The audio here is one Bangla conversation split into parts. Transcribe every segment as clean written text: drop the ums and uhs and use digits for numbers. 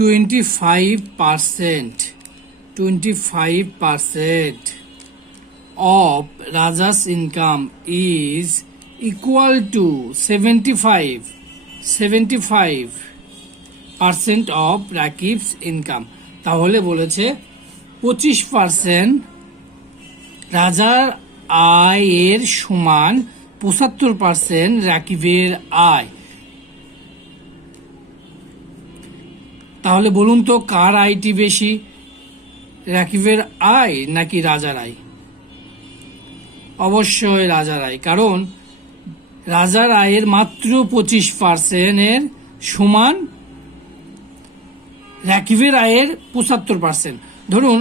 25% of Raja's income is equal to 75% of Rakib's income. তাহলে বলেছে 25% রাজার আয়ের সমান 75% রাকিবের আয়। তাহলে বলুন তো কার আয়টি বেশি, রাকিবের আয় নাকি রাজার আয়? অবশ্যই রাজার আয়, কারণ রাজার আয়ের মাত্র 25% এর সমান রাকিবের আয়ের 75%। ধরুন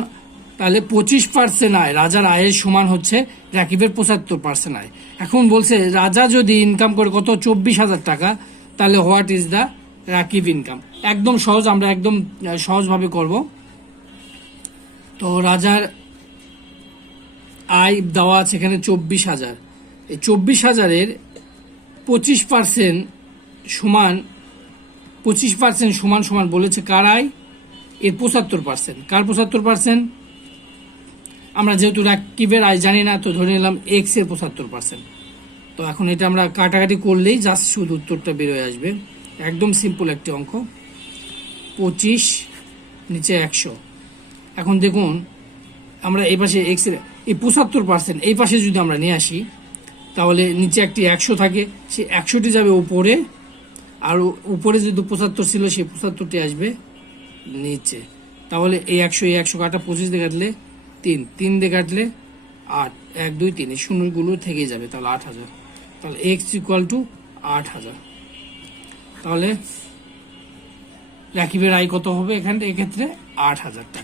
তাহলে 25% আয় রাজার আয়ের সমান হচ্ছে রাকিবের 75% আয়। এখন বলছে রাজা যদি ইনকাম করে কত, 24,000 টাকা, তাহলে what is the Rakib income? একদম সহজ, আমরা একদম সহজভাবে করব। তো রাজার আয় দেওয়া আছে এখানে 24,000। এই 24,000-এর 25% সমান 25% সমান সমান বলেছে কার আয়? এর 75%। কার 75%? আমরা যেহেতু রাকিবের আয় জানি না, তো ধরে নিলাম এক্স এর 75%। তো এখন এটা আমরা কাটাকাটি করলেই জাস্ট শুধু উত্তরটা বেরোয় আসবে। একদম সিম্পল একটি অঙ্ক। 25 নিচে 100। এখন দেখুন আমরা এই পাশে এক্স এর এই 75% এই পাশে যদি আমরা নিয়ে আসি, তাহলে নিচে একটি 100 থাকে, সেই 100টি যাবে উপরে, আর উপরে যদি 75 ছিল সেই 75টি আসবে নিচে। তাহলে এই 100 কাটা 25 দিয়ে কাটলে 3 দিয়ে কাটলে 8, 1 2 3, এই শূন্যগুলো থেকেই যাবে, তাহলে 8,000। তাহলে এক্স ইকুয়াল টু 8,000। তাহলে রাকিবের আয় কত হবে এক্ষেত্রে? 8,000 টাকা।